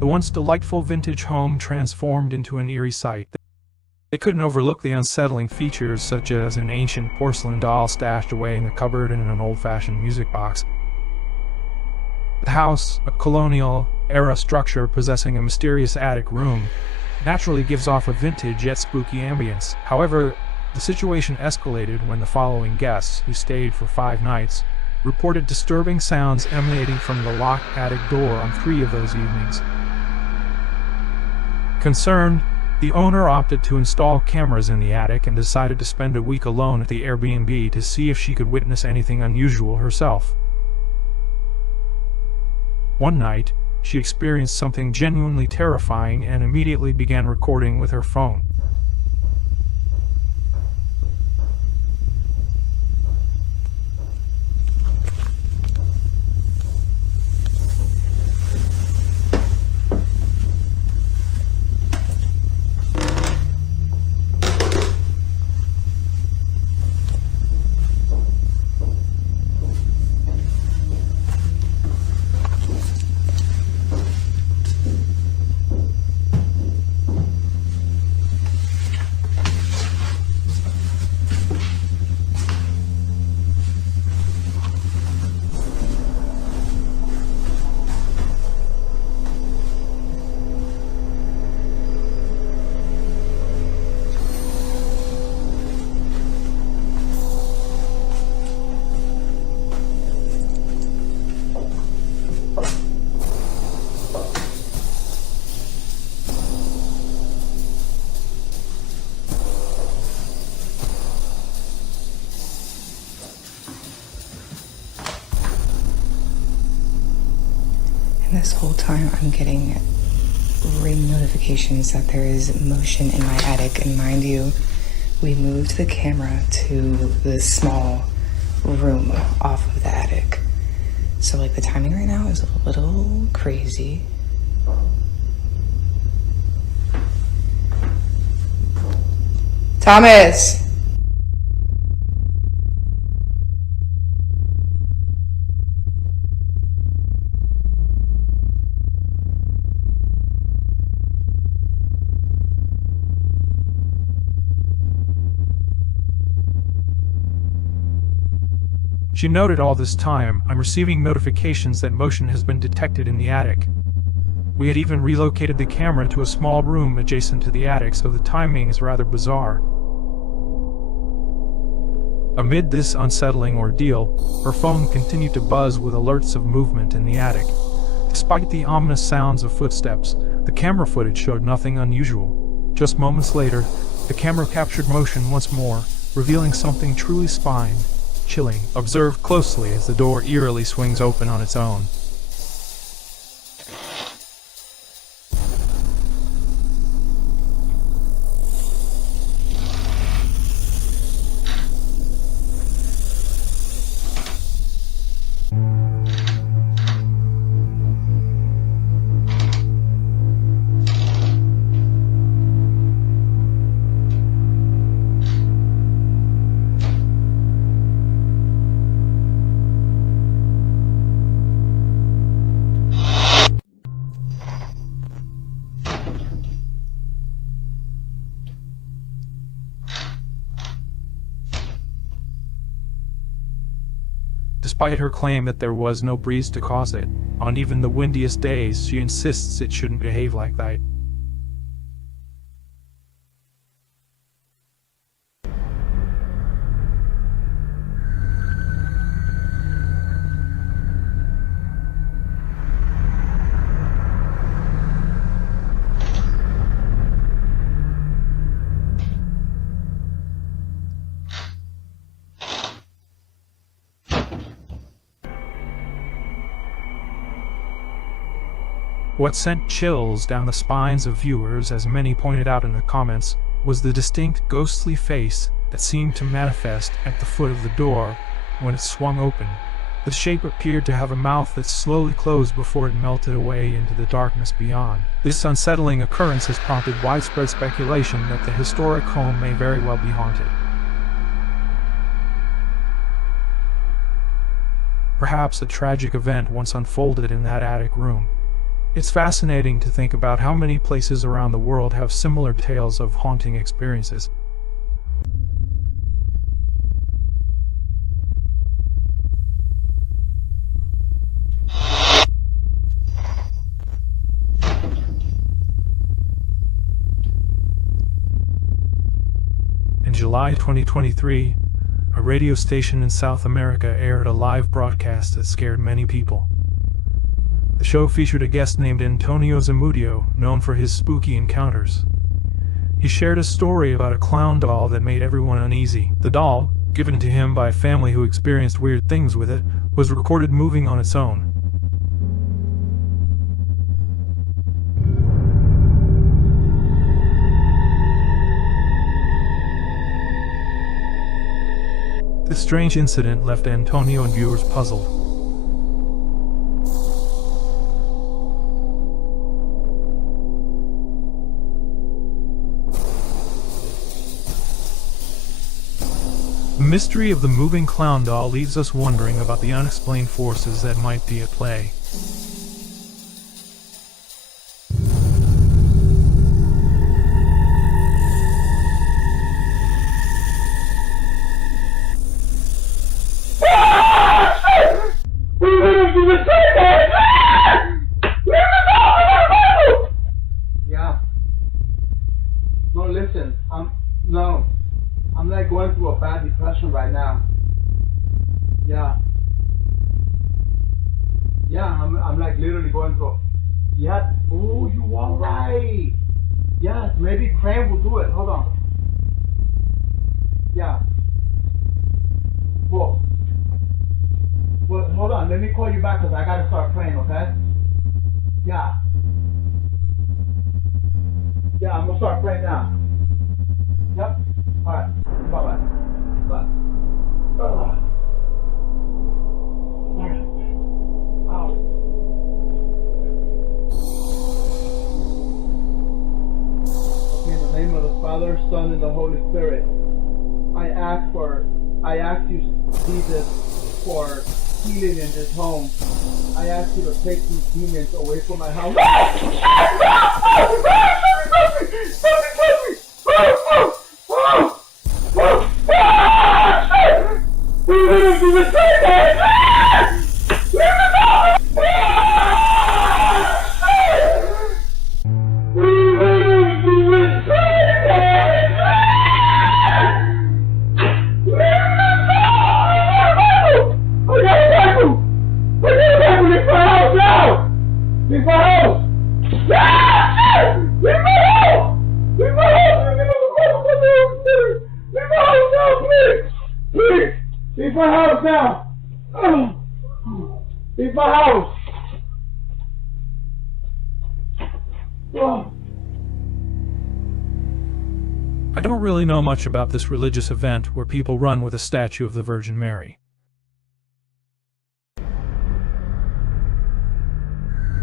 The once delightful vintage home transformed into an eerie sight. They couldn't overlook the unsettling features such as an ancient porcelain doll stashed away in a cupboard and an old-fashioned music box. The house, a colonial-era structure possessing a mysterious attic room, naturally gives off a vintage yet spooky ambience. However, the situation escalated when the following guests, who stayed for 5 nights, reported disturbing sounds emanating from the locked attic door on 3 of those evenings. Concerned, the owner opted to install cameras in the attic and decided to spend a week alone at the Airbnb to see if she could witness anything unusual herself. One night, she experienced something genuinely terrifying and immediately began recording with her phone. This whole time I'm getting ring notifications that there is motion in my attic, and mind you, we moved the camera to the small room off of the attic. So like the timing right now is a little crazy. Thomas! She noted all this time, I'm receiving notifications that motion has been detected in the attic. We had even relocated the camera to a small room adjacent to the attic, so the timing is rather bizarre. Amid this unsettling ordeal, her phone continued to buzz with alerts of movement in the attic. Despite the ominous sounds of footsteps, the camera footage showed nothing unusual. Just moments later, the camera captured motion once more, revealing something truly spine-chilling. Observe closely as the door eerily swings open on its own. Despite her claim that there was no breeze to cause it, on even the windiest days she insists it shouldn't behave like that. What sent chills down the spines of viewers, as many pointed out in the comments, was the distinct ghostly face that seemed to manifest at the foot of the door when it swung open. The shape appeared to have a mouth that slowly closed before it melted away into the darkness beyond. This unsettling occurrence has prompted widespread speculation that the historic home may very well be haunted. Perhaps a tragic event once unfolded in that attic room. It's fascinating to think about how many places around the world have similar tales of haunting experiences. In July 2023, a radio station in South America aired a live broadcast that scared many people. The show featured a guest named Antonio Zamudio, known for his spooky encounters. He shared a story about a clown doll that made everyone uneasy. The doll, given to him by a family who experienced weird things with it, was recorded moving on its own. This strange incident left Antonio and viewers puzzled. The mystery of the moving clown doll leaves us wondering about the unexplained forces that might be at play. No, listen, I'm like going through a bad depression right now. Yeah, I'm like literally going through. Yeah, oh, you are right. Yes, maybe Crane will do it. Hold on. Yeah. Well, hold on. Let me call you back because I gotta start praying. Okay? Yeah. Yeah, I'm gonna start praying now. Yep. All right. Bye-bye. Bye. All right. Ow. Okay, in the name of the Father, Son, and the Holy Spirit, I ask you, Jesus, for healing in this home. I ask you to take these demons away from my house. Leave my house now! Leave my house! I don't really know much about this religious event where people run with a statue of the Virgin Mary.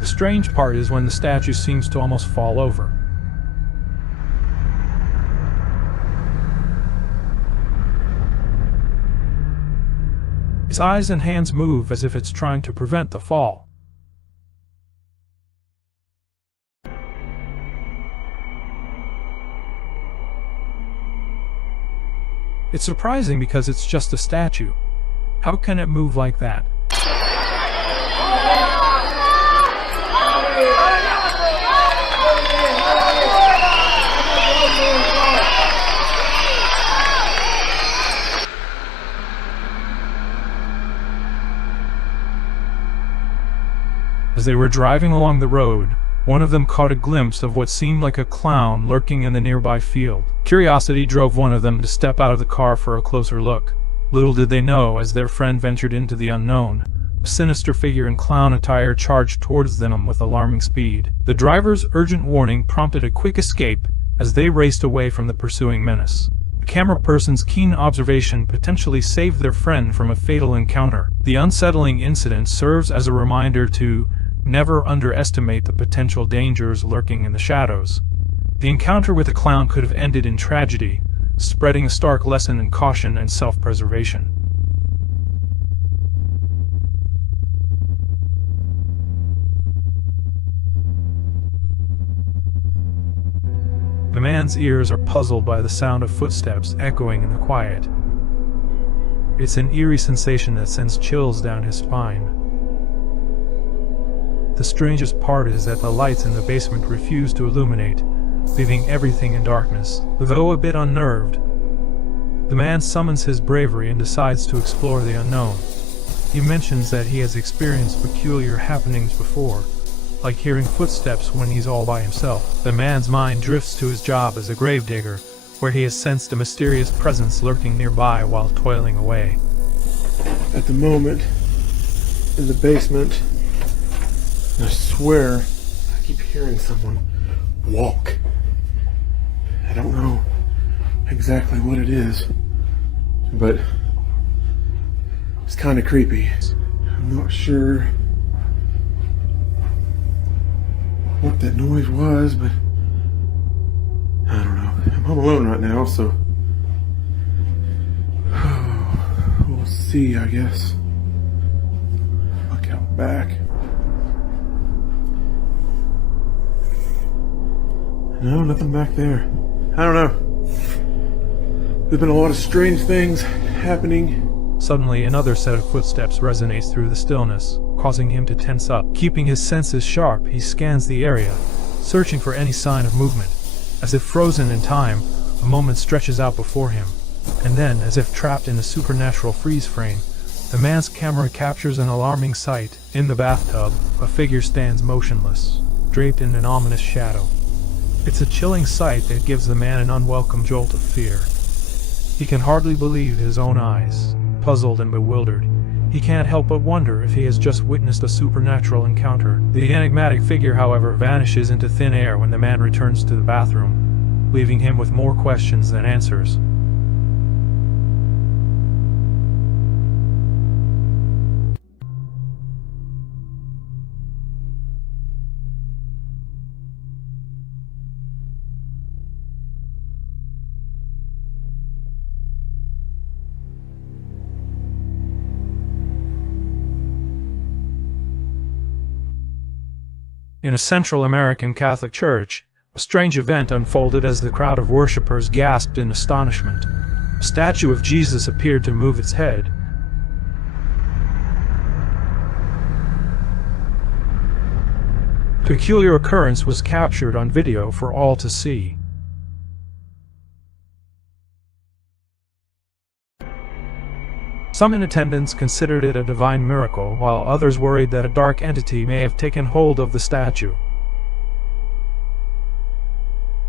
The strange part is when the statue seems to almost fall over. Its eyes and hands move as if it's trying to prevent the fall. It's surprising because it's just a statue. How can it move like that? As they were driving along the road, one of them caught a glimpse of what seemed like a clown lurking in the nearby field. Curiosity drove one of them to step out of the car for a closer look. Little did they know, as their friend ventured into the unknown, a sinister figure in clown attire charged towards them with alarming speed. The driver's urgent warning prompted a quick escape as they raced away from the pursuing menace. The camera person's keen observation potentially saved their friend from a fatal encounter. The unsettling incident serves as a reminder to never underestimate the potential dangers lurking in the shadows. The encounter with the clown could have ended in tragedy, spreading a stark lesson in caution and self-preservation. The man's ears are puzzled by the sound of footsteps echoing in the quiet. It's an eerie sensation that sends chills down his spine. The strangest part is that the lights in the basement refuse to illuminate, leaving everything in darkness. Though a bit unnerved, the man summons his bravery and decides to explore the unknown. He mentions that he has experienced peculiar happenings before, like hearing footsteps when he's all by himself. The man's mind drifts to his job as a gravedigger, where he has sensed a mysterious presence lurking nearby while toiling away. At the moment, in the basement, I swear I keep hearing someone walk. I don't know exactly what it is, but it's kind of creepy. I'm not sure what that noise was, but I don't know. I'm home alone right now, so we'll see, I guess. Look out back. No, nothing back there. I don't know. There's been a lot of strange things happening. Suddenly, another set of footsteps resonates through the stillness, causing him to tense up. Keeping his senses sharp, he scans the area, searching for any sign of movement. As if frozen in time, a moment stretches out before him, and then, as if trapped in a supernatural freeze frame, the man's camera captures an alarming sight. In the bathtub, a figure stands motionless, draped in an ominous shadow. It's a chilling sight that gives the man an unwelcome jolt of fear. He can hardly believe his own eyes. Puzzled and bewildered, he can't help but wonder if he has just witnessed a supernatural encounter. The enigmatic figure, however, vanishes into thin air when the man returns to the bathroom, leaving him with more questions than answers. In a Central American Catholic church, a strange event unfolded as the crowd of worshippers gasped in astonishment. A statue of Jesus appeared to move its head. The peculiar occurrence was captured on video for all to see. Some in attendance considered it a divine miracle, while others worried that a dark entity may have taken hold of the statue.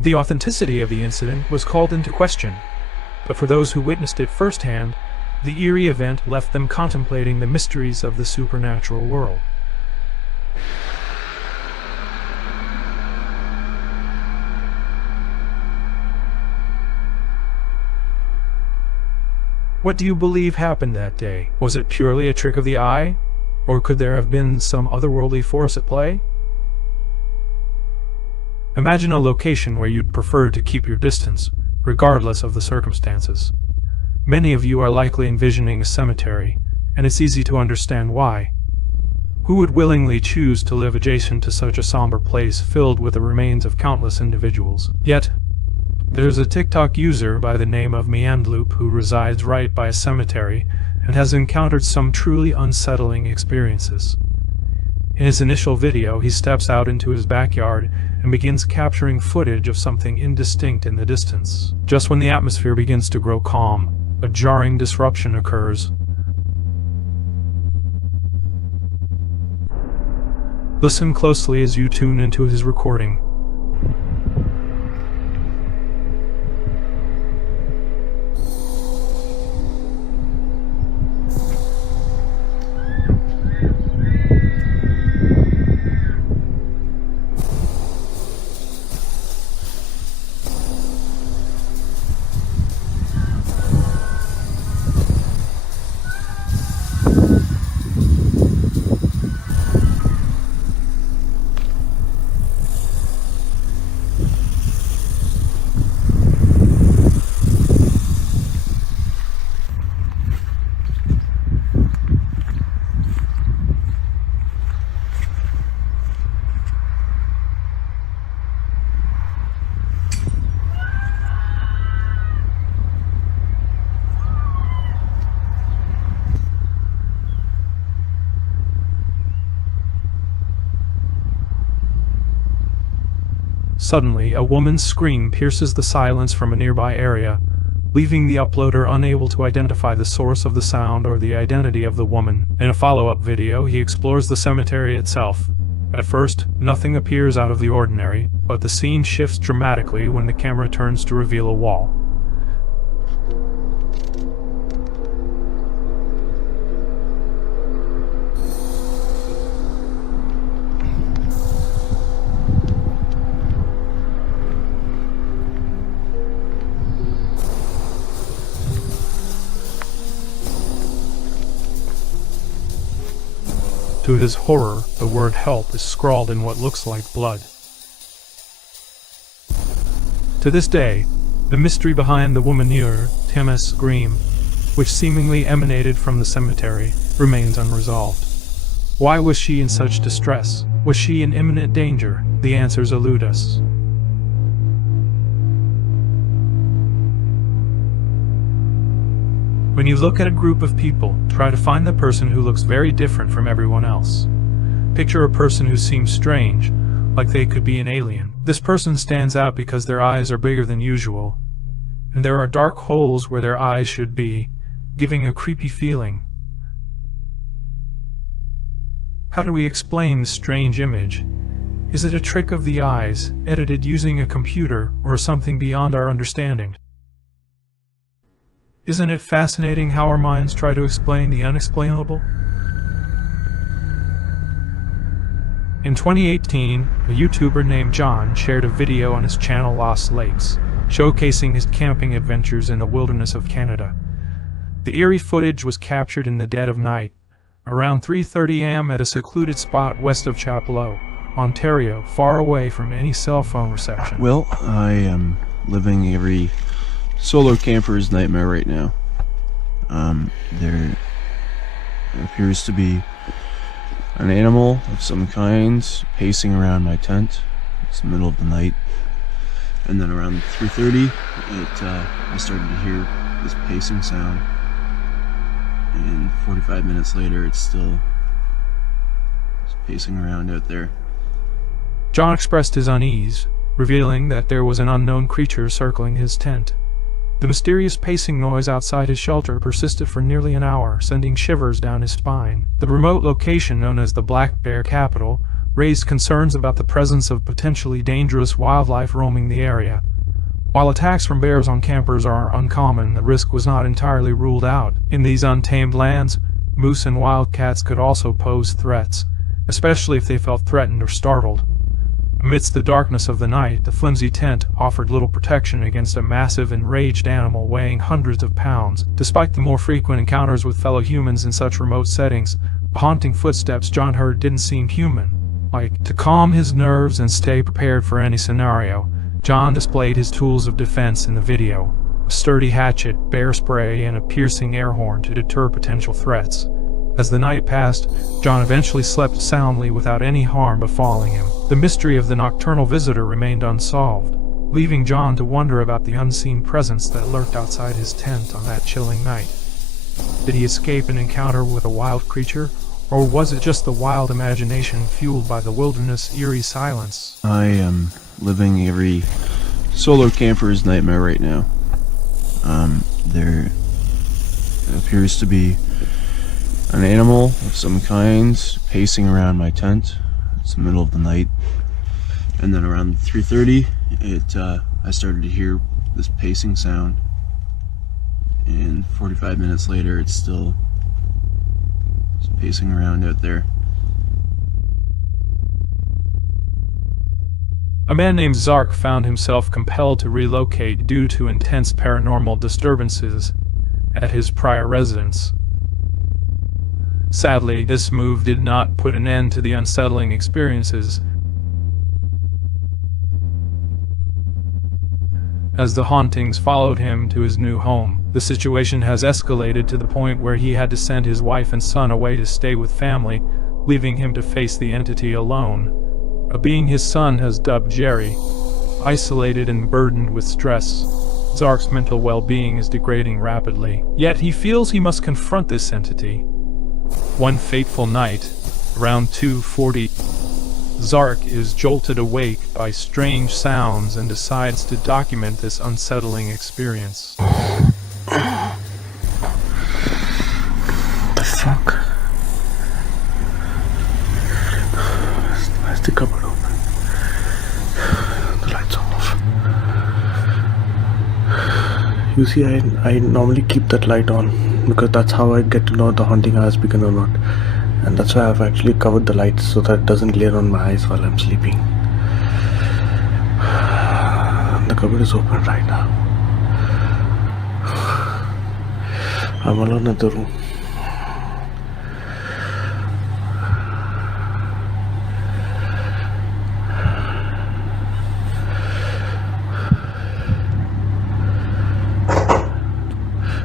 The authenticity of the incident was called into question, but for those who witnessed it firsthand, the eerie event left them contemplating the mysteries of the supernatural world. What do you believe happened that day? Was it purely a trick of the eye? Or could there have been some otherworldly force at play? Imagine a location where you'd prefer to keep your distance, regardless of the circumstances. Many of you are likely envisioning a cemetery, and it's easy to understand why. Who would willingly choose to live adjacent to such a somber place filled with the remains of countless individuals? Yet, there's a TikTok user by the name of Meandloop who resides right by a cemetery and has encountered some truly unsettling experiences. In his initial video, he steps out into his backyard and begins capturing footage of something indistinct in the distance. Just when the atmosphere begins to grow calm, a jarring disruption occurs. Listen closely as you tune into his recording. Suddenly, a woman's scream pierces the silence from a nearby area, leaving the uploader unable to identify the source of the sound or the identity of the woman. In a follow-up video, he explores the cemetery itself. At first, nothing appears out of the ordinary, but the scene shifts dramatically when the camera turns to reveal a wall. To his horror, the word help is scrawled in what looks like blood. To this day, the mystery behind the woman's Tim's scream, which seemingly emanated from the cemetery, remains unresolved. Why was she in such distress? Was she in imminent danger? The answers elude us. When you look at a group of people, try to find the person who looks very different from everyone else. Picture a person who seems strange, like they could be an alien. This person stands out because their eyes are bigger than usual, and there are dark holes where their eyes should be, giving a creepy feeling. How do we explain this strange image? Is it a trick of the eyes, edited using a computer, or something beyond our understanding? Isn't it fascinating how our minds try to explain the unexplainable? In 2018, a YouTuber named John shared a video on his channel Lost Lakes, showcasing his camping adventures in the wilderness of Canada. The eerie footage was captured in the dead of night, around 3:30 a.m. at a secluded spot west of Chapleau, Ontario, far away from any cell phone reception. Well, I am living every solo camper's nightmare right now. There appears to be an animal of some kind pacing around my tent. It's the middle of the night, and then around 3:30 I started to hear this pacing sound, and 45 minutes later it's still pacing around out there. John expressed his unease, revealing that there was an unknown creature circling his tent. The mysterious pacing noise outside his shelter persisted for nearly an hour, sending shivers down his spine. The remote location, known as the Black Bear Capital, raised concerns about the presence of potentially dangerous wildlife roaming the area. While attacks from bears on campers are uncommon, the risk was not entirely ruled out. In these untamed lands, moose and wildcats could also pose threats, especially if they felt threatened or startled. Amidst the darkness of the night, the flimsy tent offered little protection against a massive, enraged animal weighing hundreds of pounds. Despite the more frequent encounters with fellow humans in such remote settings, the haunting footsteps John heard didn't seem human. To calm his nerves and stay prepared for any scenario, John displayed his tools of defense in the video: a sturdy hatchet, bear spray, and a piercing air horn to deter potential threats. As the night passed, John eventually slept soundly without any harm befalling him. The mystery of the nocturnal visitor remained unsolved, leaving John to wonder about the unseen presence that lurked outside his tent on that chilling night. Did he escape an encounter with a wild creature, or was it just the wild imagination fueled by the wilderness' eerie silence? I am living every solo camper's nightmare right now. There appears to be an animal of some kind pacing around my tent. It's the middle of the night, and then around 3:30 I started to hear this pacing sound, and 45 minutes later it's still pacing around out there. A man named Zark found himself compelled to relocate due to intense paranormal disturbances at his prior residence. Sadly, this move did not put an end to the unsettling experiences, as the hauntings followed him to his new home. The situation has escalated to the point where he had to send his wife and son away to stay with family, leaving him to face the entity alone. A being his son has dubbed Jerry. Isolated and burdened with stress, Zark's mental well-being is degrading rapidly. Yet he feels he must confront this entity. One fateful night, around 2:40 Zark is jolted awake by strange sounds and decides to document this unsettling experience. The fuck? Why is the cupboard open? The lights are off. You see, I normally keep that light on because that's how I get to know if the haunting has begun or not. And that's why I've actually covered the lights so that it doesn't glare on my eyes while I'm sleeping. The cupboard is open right now. I'm alone in the room.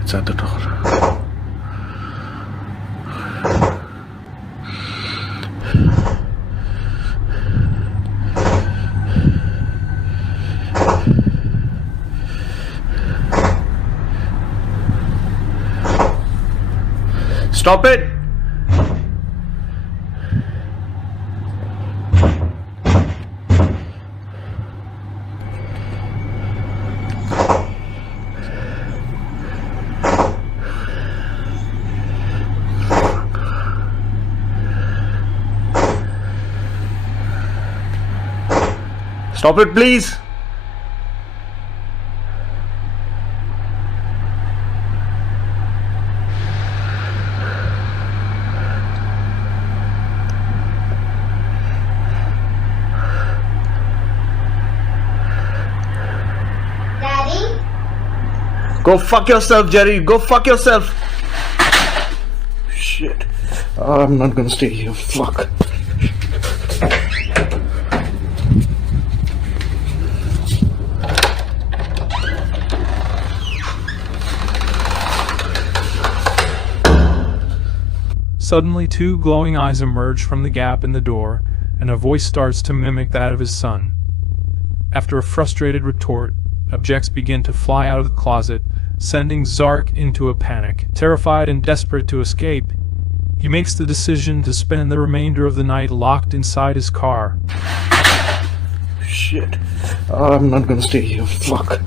It's at the door. Stop it! Stop it, please! Daddy? Go fuck yourself, Jerry. Go fuck yourself. Shit. I'm not gonna stay here. Fuck. Suddenly, two glowing eyes emerge from the gap in the door, and a voice starts to mimic that of his son. After a frustrated retort, objects begin to fly out of the closet, sending Zark into a panic. Terrified and desperate to escape, he makes the decision to spend the remainder of the night locked inside his car. Shit. I'm not gonna stay here. Fuck.